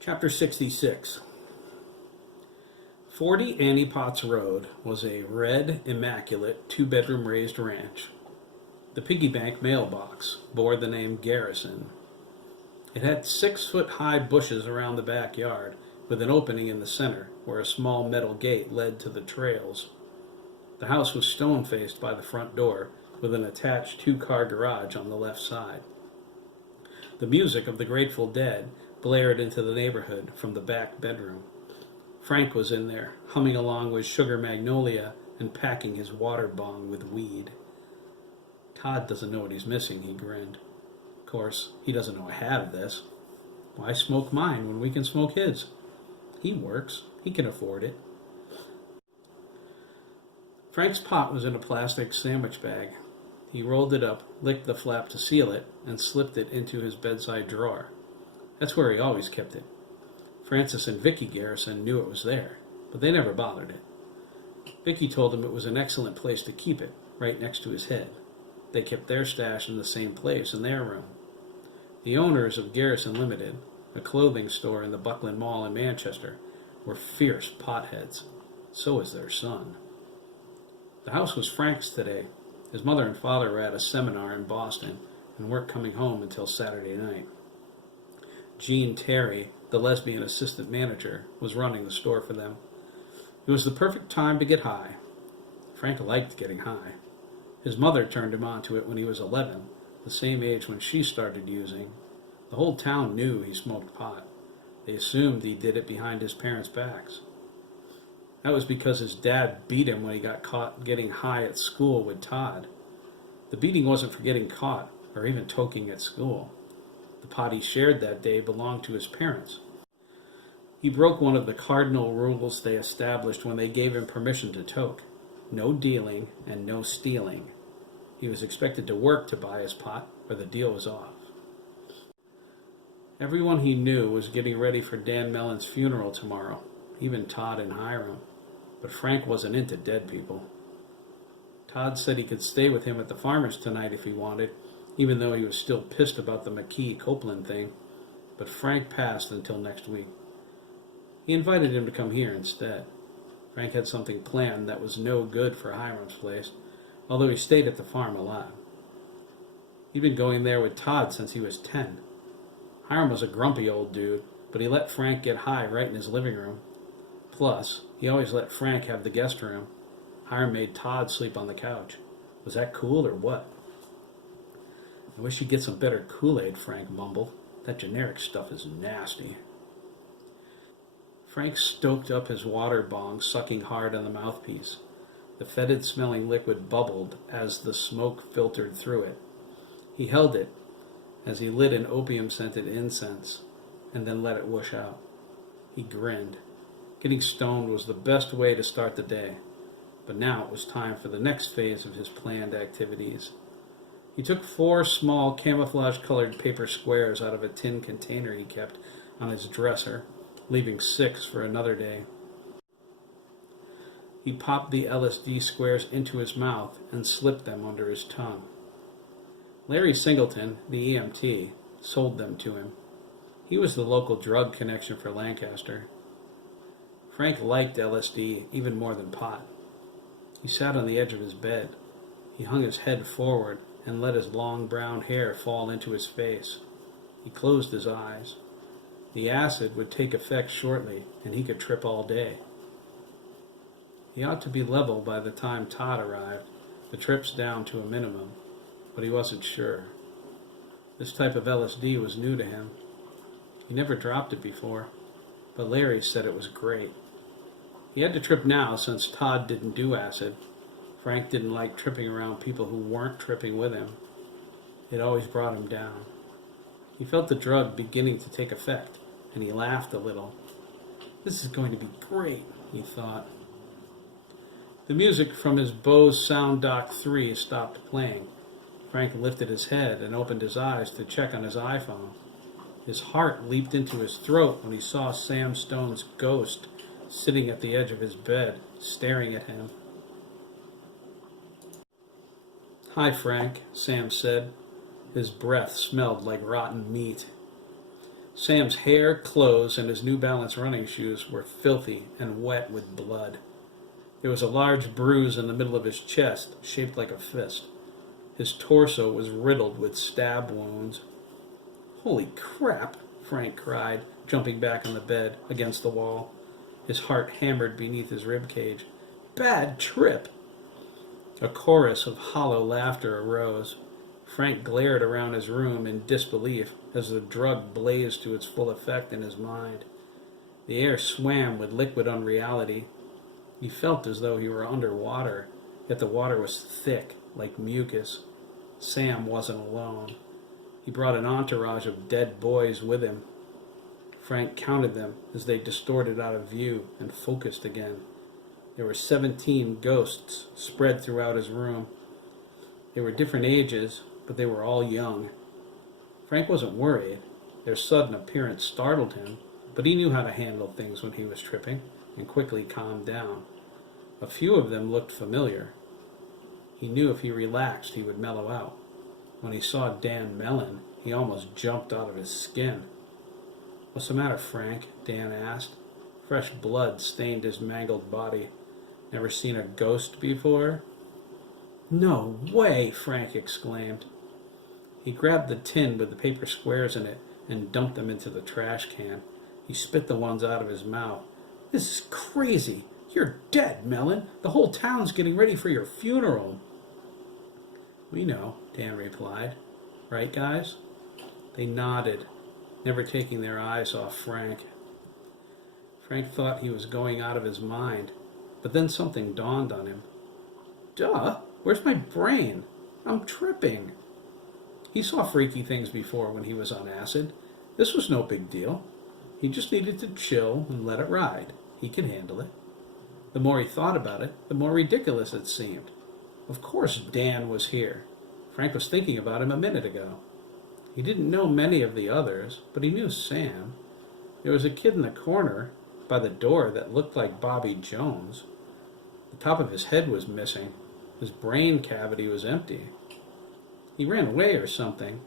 Chapter 66. 40 Annie Potts Road was a red, immaculate, two-bedroom raised ranch. The piggy bank mailbox bore the name Garrison. It had 6-foot-high bushes around the backyard, with an opening in the center where a small metal gate led to the trails. The house was stone-faced by the front door, with an attached two-car garage on the left side. The music of the Grateful Dead blared into the neighborhood from the back bedroom. Frank was in there, humming along with Sugar Magnolia and packing his water bong with weed. Todd doesn't know what he's missing, he grinned. Of course, he doesn't know I have this. Why smoke mine when we can smoke his? He works. He can afford it. Frank's pot was in a plastic sandwich bag. He rolled it up, licked the flap to seal it, and slipped it into his bedside drawer. That's where he always kept it. Francis and Vicky Garrison knew it was there, but they never bothered it. Vicky told him it was an excellent place to keep it, right next to his head. They kept their stash in the same place in their room. The owners of Garrison Limited, a clothing store in the Buckland Mall in Manchester, were fierce potheads. So was their son. The house was Frank's today. His mother and father were at a seminar in Boston and weren't coming home until Saturday night. Jean Terry, the lesbian assistant manager, was running the store for them. It was the perfect time to get high. Frank liked getting high. His mother turned him on to it when he was 11, the same age when she started using. The whole town knew he smoked pot. They assumed he did it behind his parents' backs. That was because his dad beat him when he got caught getting high at school with Todd. The beating wasn't for getting caught or even toking at school. The pot he shared that day belonged to his parents. He broke one of the cardinal rules they established when they gave him permission to toke. No dealing and no stealing. He was expected to work to buy his pot, or the deal was off. Everyone he knew was getting ready for Dan Mellon's funeral tomorrow, even Todd and Hiram. But Frank wasn't into dead people. Todd said he could stay with him at the farmer's tonight if he wanted, even though he was still pissed about the McKee Copeland thing, but Frank passed until next week. He invited him to come here instead. Frank had something planned that was no good for Hiram's place, although he stayed at the farm a lot. He'd been going there with Todd since he was 10. Hiram was a grumpy old dude, but he let Frank get high right in his living room. Plus, he always let Frank have the guest room. Hiram made Todd sleep on the couch. Was that cool or what? I wish you'd get some better Kool-Aid, Frank mumbled. That generic stuff is nasty. Frank stoked up his water bong, sucking hard on the mouthpiece. The fetid-smelling liquid bubbled as the smoke filtered through it. He held it as he lit an opium-scented incense, and then let it whoosh out. He grinned. Getting stoned was the best way to start the day, but now it was time for the next phase of his planned activities. He took 4 small camouflage-colored paper squares out of a tin container he kept on his dresser, leaving 6 for another day. He popped the LSD squares into his mouth and slipped them under his tongue. Larry Singleton, the EMT, sold them to him. He was the local drug connection for Lancaster. Frank liked LSD even more than pot. He sat on the edge of his bed. He hung his head forward and let his long brown hair fall into his face. He closed his eyes. The acid would take effect shortly, and he could trip all day. He ought to be level by the time Todd arrived, the trips down to a minimum, but he wasn't sure. This type of LSD was new to him. He never dropped it before, but Larry said it was great. He had to trip now since Todd didn't do acid. Frank didn't like tripping around people who weren't tripping with him. It always brought him down. He felt the drug beginning to take effect, and he laughed a little. This is going to be great, he thought. The music from his Bose Sound Dock 3 stopped playing. Frank lifted his head and opened his eyes to check on his iPhone. His heart leaped into his throat when he saw Sam Stone's ghost sitting at the edge of his bed, staring at him. "Hi, Frank," Sam said. His breath smelled like rotten meat. Sam's hair, clothes, and his New Balance running shoes were filthy and wet with blood. There was a large bruise in the middle of his chest, shaped like a fist. His torso was riddled with stab wounds. "Holy crap!" Frank cried, jumping back on the bed against the wall. His heart hammered beneath his rib cage. "Bad trip!" A chorus of hollow laughter arose. Frank glared around his room in disbelief as the drug blazed to its full effect in his mind. The air swam with liquid unreality. He felt as though he were underwater, yet the water was thick, like mucus. Sam wasn't alone. He brought an entourage of dead boys with him. Frank counted them as they distorted out of view and focused again. There were 17 ghosts spread throughout his room. They were different ages, but they were all young. Frank wasn't worried. Their sudden appearance startled him, but he knew how to handle things when he was tripping, and quickly calmed down. A few of them looked familiar. He knew if he relaxed, he would mellow out. When he saw Dan Mellon, he almost jumped out of his skin. "What's the matter, Frank?" Dan asked. Fresh blood stained his mangled body. "Never seen a ghost before?" "No way!" Frank exclaimed. He grabbed the tin with the paper squares in it and dumped them into the trash can. He spit the ones out of his mouth. "This is crazy! You're dead, Mellon! The whole town's getting ready for your funeral!" "We know," Dan replied. "Right, guys?" They nodded, never taking their eyes off Frank. Frank thought he was going out of his mind, but then something dawned on him. "Duh! Where's my brain? I'm tripping." He saw freaky things before when he was on acid. This was no big deal. He just needed to chill and let it ride. He could handle it. The more he thought about it, the more ridiculous it seemed. Of course Dan was here. Frank was thinking about him a minute ago. He didn't know many of the others, but he knew Sam. There was a kid in the corner by the door that looked like Bobby Jones. The top of his head was missing. His brain cavity was empty. He ran away or something.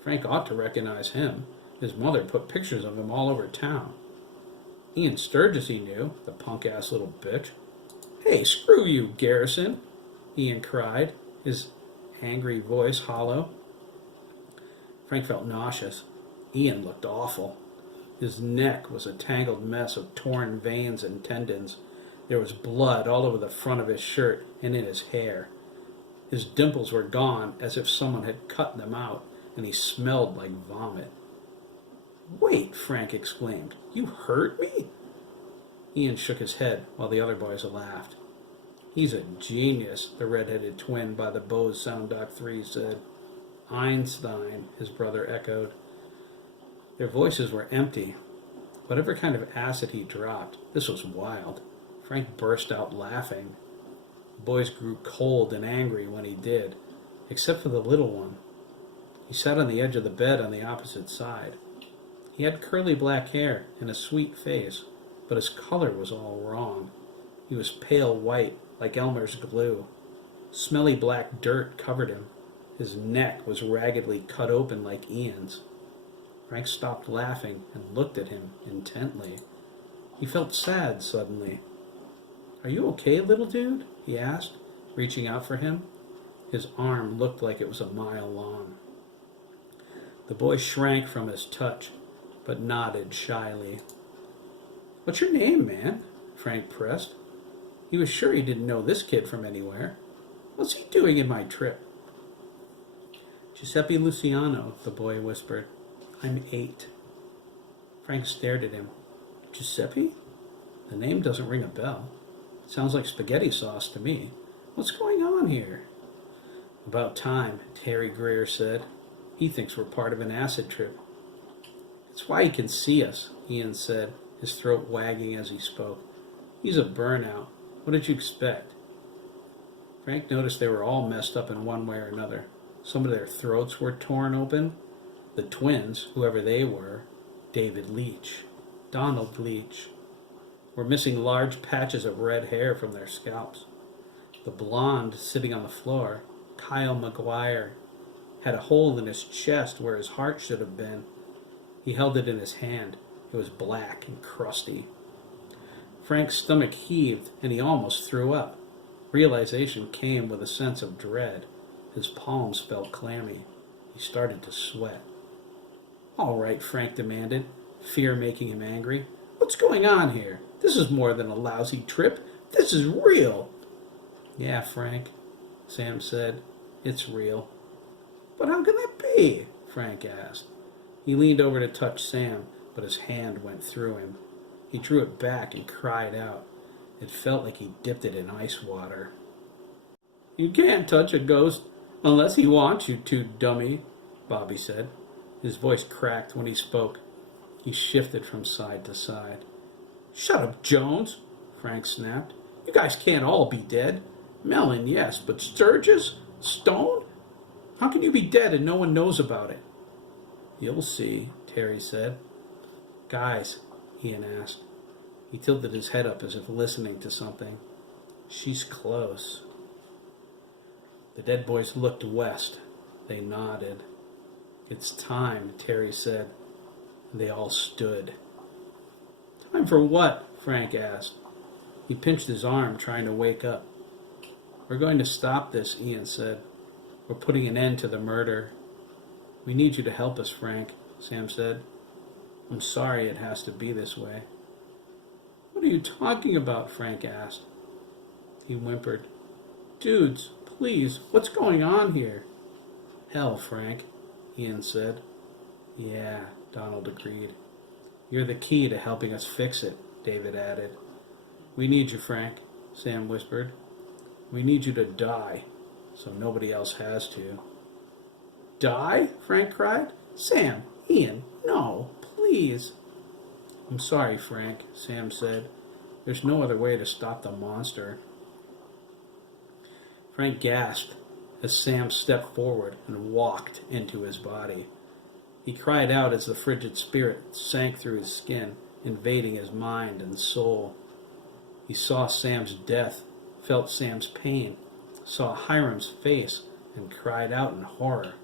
Frank ought to recognize him. His mother put pictures of him all over town. Ian Sturgis he knew, the punk-ass little bitch. "Hey, screw you, Garrison!" Ian cried, his angry voice hollow. Frank felt nauseous. Ian looked awful. His neck was a tangled mess of torn veins and tendons. There was blood all over the front of his shirt and in his hair. His dimples were gone, as if someone had cut them out, and he smelled like vomit. "Wait," Frank exclaimed. "You hurt me?" Ian shook his head while the other boys laughed. "He's a genius," the red-headed twin by the Bose Sound Doc 3 said. "Einstein," his brother echoed. Their voices were empty. Whatever kind of acid he dropped, this was wild. Frank burst out laughing. The boys grew cold and angry when he did, except for the little one. He sat on the edge of the bed on the opposite side. He had curly black hair and a sweet face, but his color was all wrong. He was pale white, like Elmer's glue. Smelly black dirt covered him. His neck was raggedly cut open like Ian's. Frank stopped laughing and looked at him intently. He felt sad suddenly. "Are you okay, little dude?" he asked, reaching out for him. His arm looked like it was a mile long. The boy shrank from his touch, but nodded shyly. "What's your name, man?" Frank pressed. He was sure he didn't know this kid from anywhere. "What's he doing in my trip?" "Giuseppe Luciano," the boy whispered. "I'm 8. Frank stared at him. "Giuseppe? The name doesn't ring a bell. It sounds like spaghetti sauce to me. What's going on here?" "About time," Terry Greer said. "He thinks we're part of an acid trip." "It's why he can see us," Ian said, his throat wagging as he spoke. "He's a burnout. What did you expect?" Frank noticed they were all messed up in one way or another. Some of their throats were torn open. The twins, whoever they were, David Leach, Donald Leach, were missing large patches of red hair from their scalps. The blonde sitting on the floor, Kyle McGuire, had a hole in his chest where his heart should have been. He held it in his hand. It was black and crusty. Frank's stomach heaved, and he almost threw up. Realization came with a sense of dread. His palms felt clammy. He started to sweat. "All right," Frank demanded, fear making him angry. "What's going on here? This is more than a lousy trip. This is real." "Yeah, Frank," Sam said. "It's real." "But how can that be?" Frank asked. He leaned over to touch Sam, but his hand went through him. He drew it back and cried out. It felt like he dipped it in ice water. "You can't touch a ghost unless he wants you to, dummy," Bobby said. His voice cracked when he spoke. He shifted from side to side. "Shut up, Jones," Frank snapped. "You guys can't all be dead. Mellon, yes, but Sturgis? Stone? How can you be dead and no one knows about it?" "You'll see," Terry said. "Guys," Ian asked. He tilted his head up as if listening to something. "She's close." The dead boys looked west. They nodded. "It's time," Terry said. They all stood. "Time for what?" Frank asked. He pinched his arm, trying to wake up. "We're going to stop this," Ian said. "We're putting an end to the murder." "We need you to help us, Frank," Sam said. "I'm sorry it has to be this way." "What are you talking about?" Frank asked. He whimpered. "Dudes, please, what's going on here?" "Hell, Frank," Ian said. "Yeah," Donald agreed. "You're the key to helping us fix it," David added. "We need you, Frank," Sam whispered. "We need you to die, so nobody else has to." "Die?" Frank cried. "Sam, Ian, no, please." "I'm sorry, Frank," Sam said. "There's no other way to stop the monster." Frank gasped as Sam stepped forward and walked into his body. He cried out as the frigid spirit sank through his skin, invading his mind and soul. He saw Sam's death, felt Sam's pain, saw Hiram's face, and cried out in horror.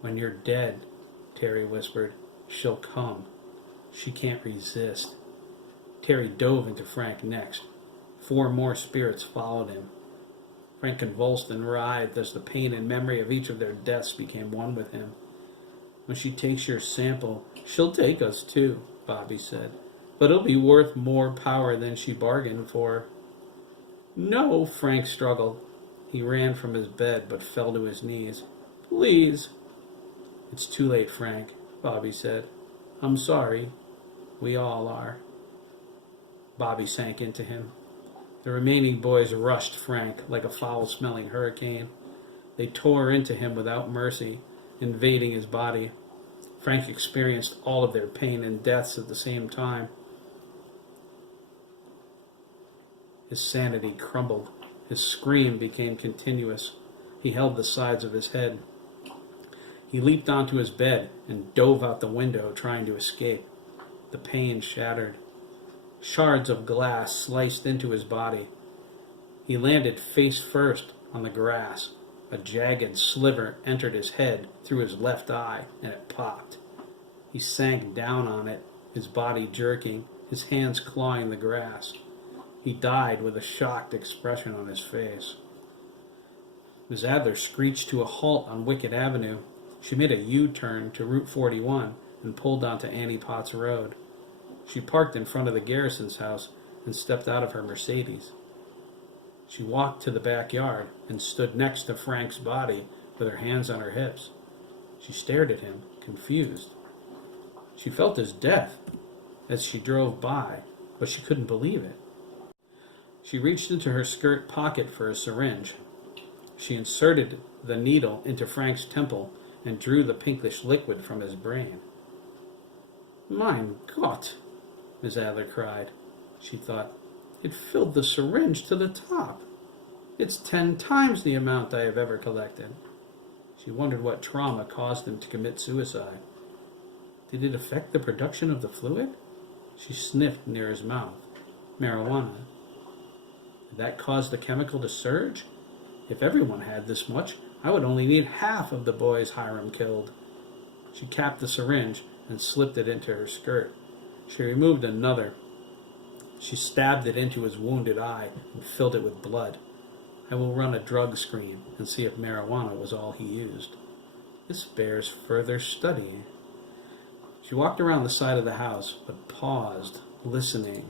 "When you're dead," Terry whispered, "she'll come. She can't resist." Terry dove into Frank next. 4 more spirits followed him. Frank convulsed and writhed as the pain and memory of each of their deaths became one with him. "When she takes your sample, she'll take us too," Bobby said. "But it'll be worth more power than she bargained for." "No," Frank struggled. He ran from his bed but fell to his knees. "Please." "It's too late, Frank," Bobby said. "I'm sorry. We all are." Bobby sank into him. The remaining boys rushed Frank like a foul-smelling hurricane. They tore into him without mercy, invading his body. Frank experienced all of their pain and deaths at the same time. His sanity crumbled. His scream became continuous. He held the sides of his head. He leaped onto his bed and dove out the window, trying to escape. The pane shattered. Shards of glass sliced into his body. He landed face first on the grass. A jagged sliver entered his head through his left eye, and it popped. He sank down on it, his body jerking, his hands clawing the grass. He died with a shocked expression on his face. Miss Adler screeched to a halt on Wicked Avenue. She made a U-turn to Route 41 and pulled onto Annie Potts Road. She parked in front of the Garrison's house and stepped out of her Mercedes. She walked to the backyard and stood next to Frank's body with her hands on her hips. She stared at him, confused. She felt his death as she drove by, but she couldn't believe it. She reached into her skirt pocket for a syringe. She inserted the needle into Frank's temple and drew the pinkish liquid from his brain. "Mein Gott," Miss Adler cried. She thought, "It filled the syringe to the top. It's 10 times the amount I have ever collected." She wondered what trauma caused him to commit suicide. Did it affect the production of the fluid? She sniffed near his mouth. Marijuana. Did that cause the chemical to surge? If everyone had this much, I would only need half of the boys Hiram killed. She capped the syringe and slipped it into her skirt. She removed another. She stabbed it into his wounded eye and filled it with blood. I will run a drug screen and see if marijuana was all he used. This bears further study. She walked around the side of the house, but paused, listening.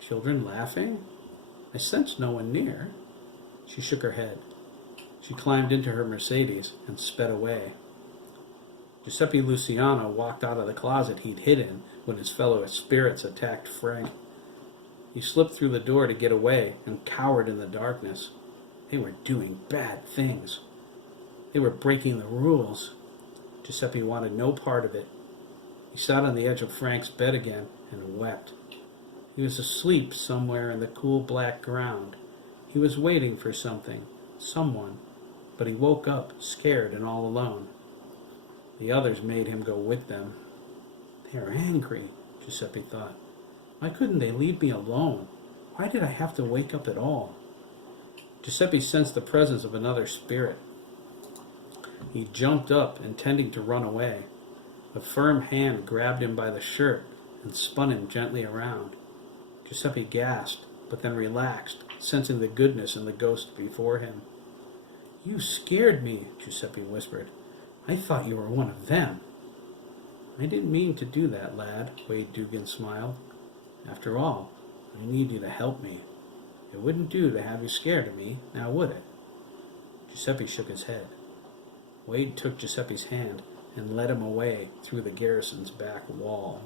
Children laughing? I sensed no one near. She shook her head. She climbed into her Mercedes and sped away. Giuseppe Luciano walked out of the closet he'd hid in when his fellow spirits attacked Frank. He slipped through the door to get away and cowered in the darkness. They were doing bad things. They were breaking the rules. Giuseppe wanted no part of it. He sat on the edge of Frank's bed again and wept. He was asleep somewhere in the cool black ground. He was waiting for something, someone, but he woke up scared and all alone. The others made him go with them. They are angry, Giuseppe thought. Why couldn't they leave me alone? Why did I have to wake up at all? Giuseppe sensed the presence of another spirit. He jumped up, intending to run away. A firm hand grabbed him by the shirt and spun him gently around. Giuseppe gasped, but then relaxed, sensing the goodness in the ghost before him. You scared me, Giuseppe whispered. I thought you were one of them. I didn't mean to do that, lad, Craig Dougan smiled. After all, I need you to help me. It wouldn't do to have you scared of me, now would it? Giuseppe shook his head. Wade took Giuseppe's hand and led him away through the garrison's back wall.